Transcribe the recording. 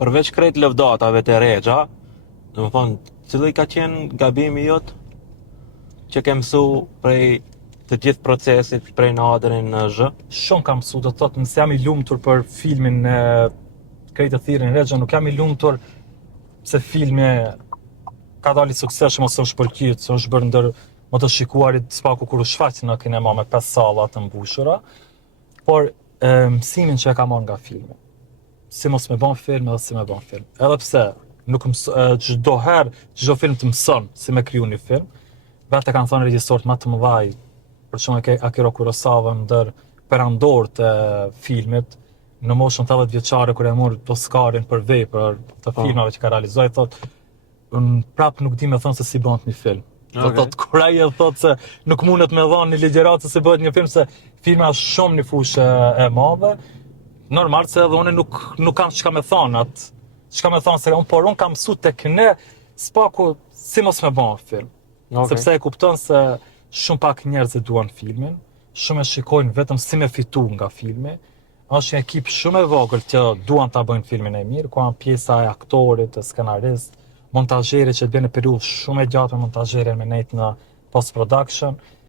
përveç krejt lëvdatave të regja, do të thonë, cili ka qenë gabimi jot që ke mësu prej të gjithë procesit prej në A-deri në Z? Shumë kam mësu, do të thotë, nëse jam i lumtur për filmin e Krejt e Thirrën Regja, nuk jam i lumtur se filmi ka dalë i suksesshëm ose është pëlqyer, se është bërë ndër më të shikuarit spaku kur u shfaq në kinema me 5 salla të mbushura, por mësimin që e kam marrë nga filmi. Si mos me bën film edhe si me bën film. Edhe pse nuk çdo herë, çdo film të mëson si me kriju një film. Vetë kanë thënë regjisorët më të mëdhaj, për shembull Akira Kurosawa ndër perandorët e filmit, në moshën 80 vjeçare kur e mori Oscarin për vepër të filmave që ka realizuar, thotë, unë prapë nuk di me thënë se si bëhet një film. Do thotë, kur ai e thotë se nuk mundet me dhënë një ligjëratë se si bëhet një film, se filmi është shumë një fushë e madhe. Normal se edhe unë nuk kam çka me thonë atë. Çka me thonë se por unë kam mësu tek ne spaku si mos me bën film. Sepse e kupton se shumë pak njerëz e duan filmin, shumë e shikojnë vetëm si me fitu nga filmi. Është një ekip shumë e vogël që duan ta bëjnë filmin e mirë, ku janë pjesa e aktorit, e skenarist, montazherit që bën në periudhë shumë e gjatë me montazherën me nejt në post production.